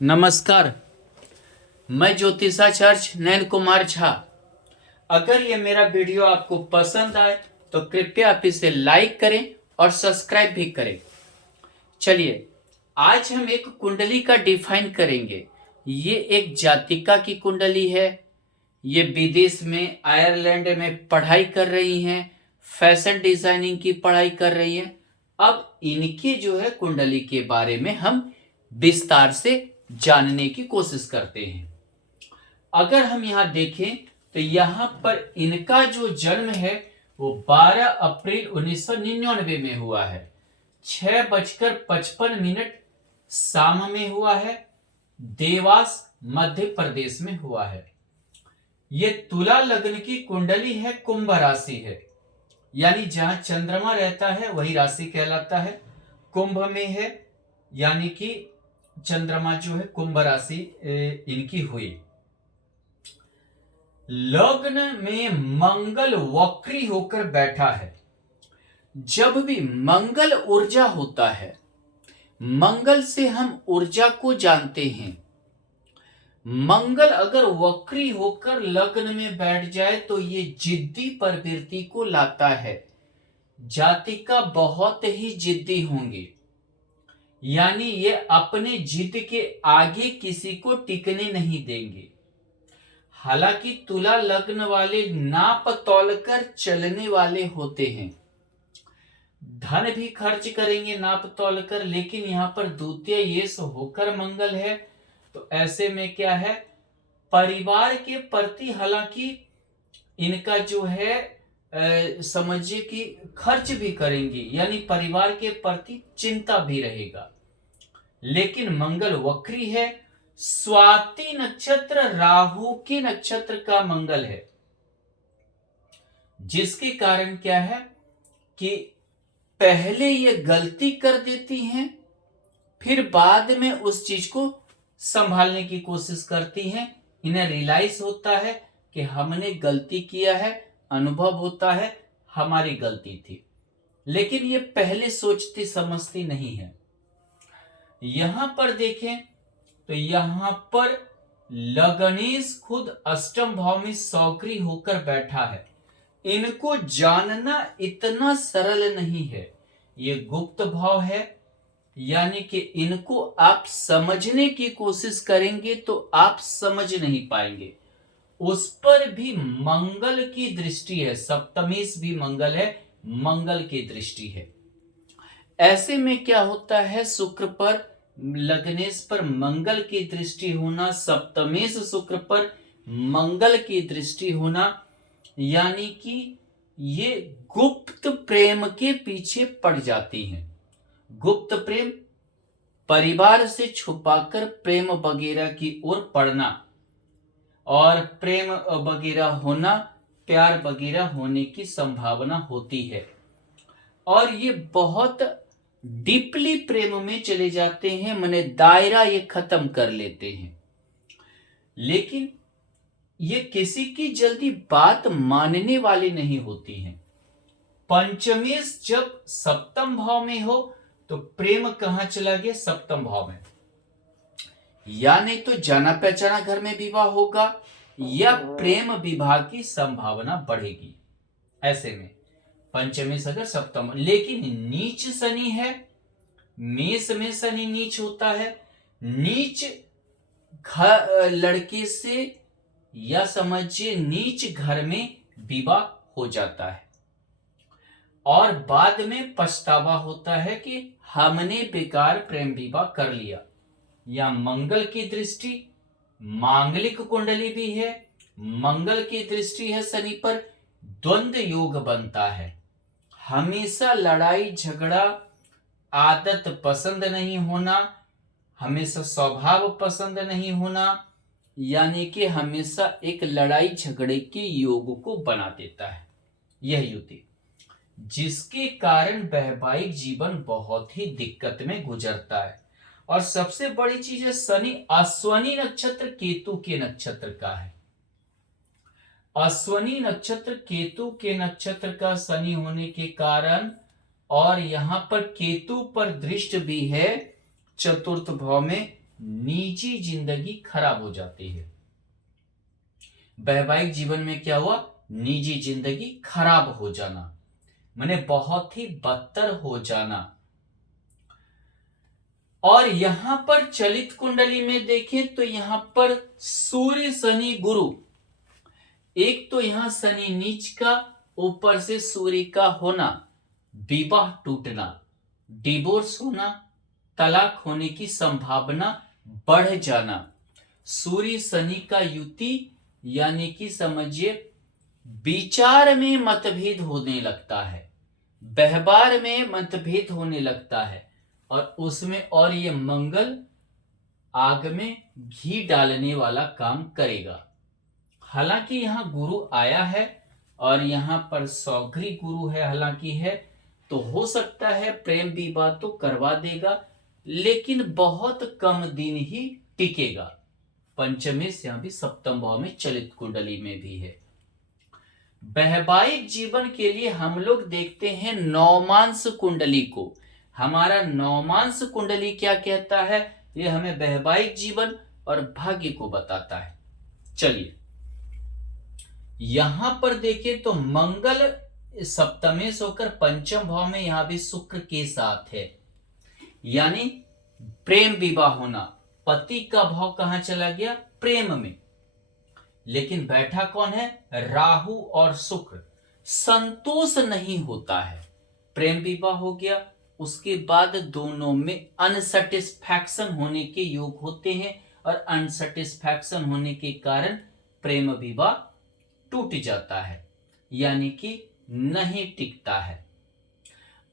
नमस्कार। मैं ज्योतिषाचार्य नयन कुमार झा। अगर ये मेरा वीडियो आपको पसंद आए तो कृपया आप इसे लाइक करें और सब्सक्राइब भी करें। चलिए, आज हम एक कुंडली का डिफाइन करेंगे। ये एक जातिका की कुंडली है। ये विदेश में आयरलैंड में पढ़ाई कर रही हैं, फैशन डिजाइनिंग की पढ़ाई कर रही हैं। अब इनकी जो है कुंडली के बारे में हम विस्तार से जानने की कोशिश करते हैं। अगर हम यहाँ देखें तो यहाँ पर इनका जो जन्म है वो 12 अप्रैल 1999 में हुआ है। 6:55 शाम में हुआ है। देवास मध्य प्रदेश में हुआ है। ये तुला लग्न की कुंडली है, कुंभ राशि है, यानी जहां चंद्रमा रहता है वही राशि कहलाता है। कुंभ में है, यानी कि चंद्रमा जो है कुंभ राशि इनकी हुई। लग्न में मंगल वक्री होकर बैठा है। जब भी मंगल ऊर्जा होता है, मंगल से हम ऊर्जा को जानते हैं। मंगल अगर वक्री होकर लग्न में बैठ जाए तो ये जिद्दी प्रवृत्ति को लाता है। जातिका बहुत ही जिद्दी होंगी, यानी ये अपने जिद के आगे किसी को टिकने नहीं देंगे। हालांकि तुला लग्न वाले नाप तौल कर चलने वाले होते हैं, धन भी खर्च करेंगे नाप तौल कर, लेकिन यहाँ पर द्वितीय येष होकर मंगल है तो ऐसे में क्या है, परिवार के प्रति हालांकि इनका जो है समझिए कि खर्च भी करेंगी, यानी परिवार के प्रति चिंता भी रहेगा। लेकिन मंगल वक्री है। स्वाति नक्षत्र राहु के नक्षत्र का मंगल है, जिसके कारण क्या है कि पहले ये गलती कर देती हैं, फिर बाद में उस चीज को संभालने की कोशिश करती हैं। इन्हें रियलाइज होता है कि हमने गलती किया है, अनुभव होता है हमारी गलती थी, लेकिन ये पहले सोचती समझती नहीं है। यहां पर देखें तो यहां पर लग्नेश खुद अष्टम भाव में सौक्री होकर बैठा है। इनको जानना इतना सरल नहीं है, ये गुप्त भाव है, यानी कि इनको आप समझने की कोशिश करेंगे तो आप समझ नहीं पाएंगे। उस पर भी मंगल की दृष्टि है, सप्तमेश भी मंगल है, मंगल की दृष्टि है। ऐसे में क्या होता है, शुक्र पर लग्नेश पर मंगल की दृष्टि होना, सप्तमेश शुक्र पर मंगल की दृष्टि होना, यानी कि ये गुप्त प्रेम के पीछे पड़ जाती हैं। गुप्त प्रेम, परिवार से छुपाकर प्रेम वगैरह की ओर पड़ना और प्रेम वगैरह होना, प्यार वगैरह होने की संभावना होती है। और ये बहुत डीपली प्रेम में चले जाते हैं, माने दायरा ये खत्म कर लेते हैं। लेकिन ये किसी की जल्दी बात मानने वाली नहीं होती हैं। पंचमेश जब सप्तम भाव में हो तो प्रेम कहां चला गया, सप्तम भाव में, या नहीं तो जाना पहचाना घर में विवाह होगा या प्रेम विवाह की संभावना बढ़ेगी। ऐसे में पंचमेश अगर सप्तम, लेकिन नीच शनि है, मेष में शनि नीच होता है। नीच लड़के से या समझिए नीच घर में विवाह हो जाता है और बाद में पछतावा होता है कि हमने बेकार प्रेम विवाह कर लिया। या मंगल की दृष्टि, मांगलिक कुंडली भी है, मंगल की दृष्टि है शनि पर, द्वंद्व योग बनता है। हमेशा लड़ाई झगड़ा, आदत पसंद नहीं होना, हमेशा स्वभाव पसंद नहीं होना, यानी कि हमेशा एक लड़ाई झगड़े के योग को बना देता है यह युति, जिसके कारण वैवाहिक जीवन बहुत ही दिक्कत में गुजरता है। और सबसे बड़ी चीज है, शनि अश्वनी नक्षत्र केतु के नक्षत्र का है। अश्वनी नक्षत्र केतु के नक्षत्र का शनि होने के कारण, और यहां पर केतु पर दृष्टि भी है चतुर्थ भाव में, निजी जिंदगी खराब हो जाती है। वैवाहिक जीवन में क्या हुआ? निजी जिंदगी खराब हो जाना, माने बहुत ही बदतर हो जाना। और यहां पर चलित कुंडली में देखें तो यहां पर सूर्य शनि गुरु, एक तो यहां शनि नीच का, ऊपर से सूर्य का होना, विवाह टूटना, डिवोर्स होना, तलाक होने की संभावना बढ़ जाना। सूर्य शनि का युति यानी कि समझिए विचार में मतभेद होने लगता है, व्यवहार में मतभेद होने लगता है, और उसमें और ये मंगल आग में घी डालने वाला काम करेगा। हालांकि यहां गुरु आया है और यहां पर सौगरी गुरु है, हालांकि है, तो हो सकता है प्रेम विवाह तो करवा देगा, लेकिन बहुत कम दिन ही टिकेगा। पंचमे से यहां भी सप्तम भाव में चलित कुंडली में भी है। वैवाहिक जीवन के लिए हम लोग देखते हैं नौमांस कुंडली को। हमारा नौमांस कुंडली क्या कहता है? ये हमें वैवाहिक जीवन और भाग्य को बताता है। चलिए यहां पर देखें तो मंगल सप्तमेश होकर पंचम भाव में यहां भी शुक्र के साथ है, यानी प्रेम विवाह होना। पति का भाव कहां चला गया? प्रेम में, लेकिन बैठा कौन है? राहु और शुक्र। संतोष नहीं होता है, प्रेम विवाह हो गया, उसके बाद दोनों में अनसेटिस्फैक्शन होने के योग होते हैं, और अनसेटिस्फैक्शन होने के कारण प्रेम विवाह टूट जाता है, यानी कि नहीं टिकता है।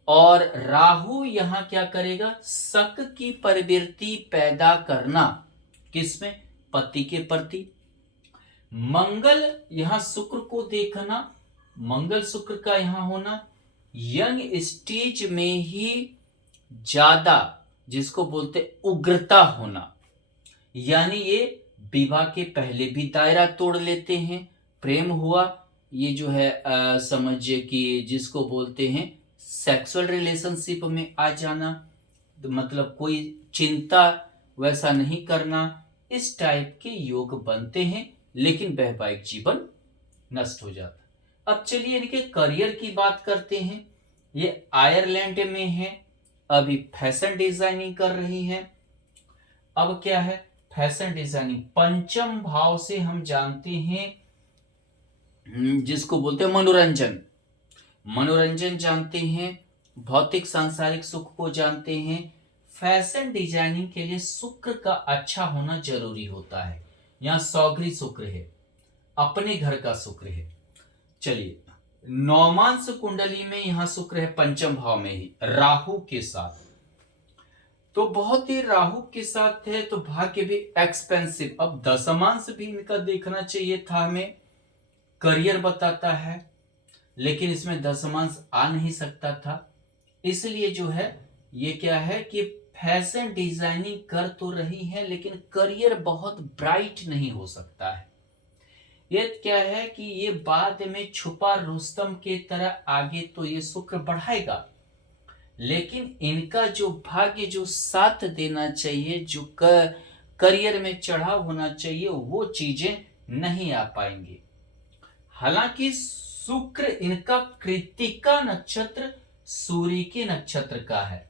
और राहु यहां क्या करेगा? शक की प्रवृत्ति पैदा करना, किसमें? पति के प्रति। मंगल यहां शुक्र को देखना, मंगल शुक्र का यहां होना, यंग स्टेज में ही ज्यादा, जिसको बोलते उग्रता होना, यानी ये विवाह के पहले भी दायरा तोड़ लेते हैं। प्रेम हुआ, ये जो है समझिए कि जिसको बोलते हैं सेक्सुअल रिलेशनशिप में आ जाना, तो मतलब कोई चिंता वैसा नहीं करना, इस टाइप के योग बनते हैं, लेकिन वैवाहिक जीवन नष्ट हो जाता है। अब चलिए इनके करियर की बात करते हैं। ये आयरलैंड में है, अभी फैशन डिजाइनिंग कर रही हैं। अब क्या है? फैशन डिजाइनिंग पंचम भाव से हम जानते हैं जिसको बोलते हैं मनोरंजन। मनोरंजन जानते हैं, भौतिक सांसारिक सुख को जानते हैं। फैशन डिजाइनिंग के लिए शुक्र का अच्छा होना जरूरी होता है। यहाँ सौगरी शुक्र है, अपने घर का शुक्र है। चलिए नौमांस कुंडली में यहां शुक्र है पंचम भाव में ही राहु के साथ, तो बहुत ही राहु के साथ है, तो भाग्य भी एक्सपेंसिव। अब दशमांश भी इनका देखना चाहिए था हमें, करियर बताता है, लेकिन इसमें दशमांश आ नहीं सकता था, इसलिए जो है ये क्या है कि फैशन डिजाइनिंग कर तो रही है, लेकिन करियर बहुत ब्राइट नहीं हो सकता है। ये क्या है कि ये बाद में छुपा रुस्तम के तरह आगे तो ये शुक्र बढ़ाएगा, लेकिन इनका जो भाग्य जो साथ देना चाहिए, जो करियर में चढ़ाव होना चाहिए, वो चीजें नहीं आ पाएंगी। हालांकि शुक्र इनका कृत्तिका नक्षत्र सूर्य के नक्षत्र का है,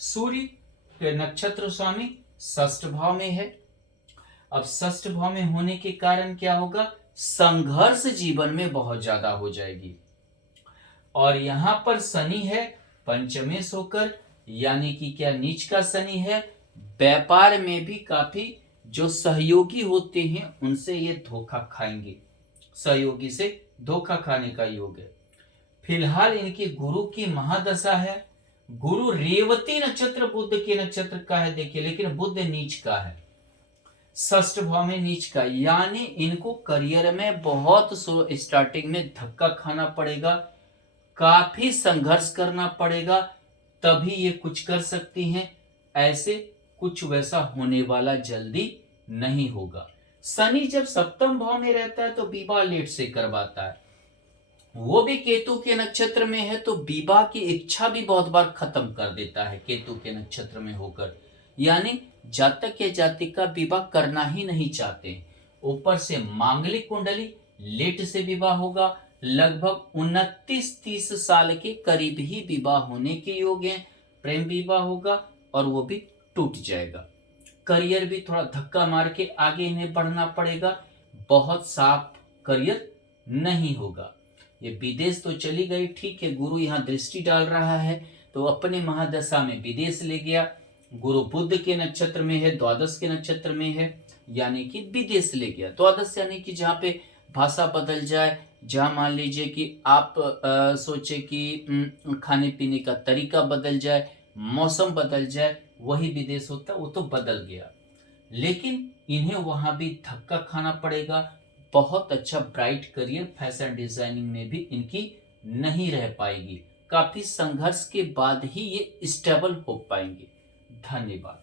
सूर्य के नक्षत्र स्वामी षष्ठ भाव में है। अब षष्ठ भाव में होने के कारण क्या होगा? संघर्ष जीवन में बहुत ज्यादा हो जाएगी। और यहां पर शनि है पंचमेश होकर, यानी कि क्या नीच का शनि है। व्यापार में भी काफी जो सहयोगी होते हैं उनसे ये धोखा खाएंगे, सहयोगी से धोखा खाने का योग है। फिलहाल इनकी गुरु की महादशा है, गुरु रेवती नक्षत्र बुध के नक्षत्र का है देखिए, लेकिन बुध नीच का है, षष्ठ भाव में नीच का, यानी इनको करियर में बहुत स्टार्टिंग में धक्का खाना पड़ेगा, काफी संघर्ष करना पड़ेगा, तभी ये कुछ कर सकती हैं। ऐसे कुछ वैसा होने वाला जल्दी नहीं होगा। शनि जब सप्तम भाव में रहता है तो विवाह लेट से करवाता है, वो भी केतु के नक्षत्र में है, तो विवाह की इच्छा भी बहुत बार खत्म कर देता है केतु के नक्षत्र में होकर, यानी जातक या जातिका विवाह करना ही नहीं चाहते। ऊपर से मांगलिक कुंडली, लेट से विवाह होगा, लगभग 29-30 साल के करीब ही विवाह होने के योग हैं। प्रेम विवाह होगा और वो भी टूट जाएगा। करियर भी थोड़ा धक्का मार के आगे इन्हें बढ़ना पड़ेगा, बहुत साफ करियर नहीं होगा। ये विदेश तो चली गई, ठीक है, गुरु यहाँ दृष्टि डाल रहा है तो अपने महादशा में विदेश ले गया। गुरु बुध के नक्षत्र में है, द्वादश के नक्षत्र में है, यानी कि विदेश ले गया। द्वादश यानी कि जहाँ पे भाषा बदल जाए, जहाँ मान लीजिए कि आप सोचे कि खाने पीने का तरीका बदल जाए, मौसम बदल जाए, वही विदेश होता है, वो तो बदल गया। लेकिन इन्हें वहां भी धक्का खाना पड़ेगा। बहुत अच्छा ब्राइट करियर फैशन डिजाइनिंग में भी इनकी नहीं रह पाएगी। काफी संघर्ष के बाद ही ये स्टेबल हो पाएंगे। धन्यवाद।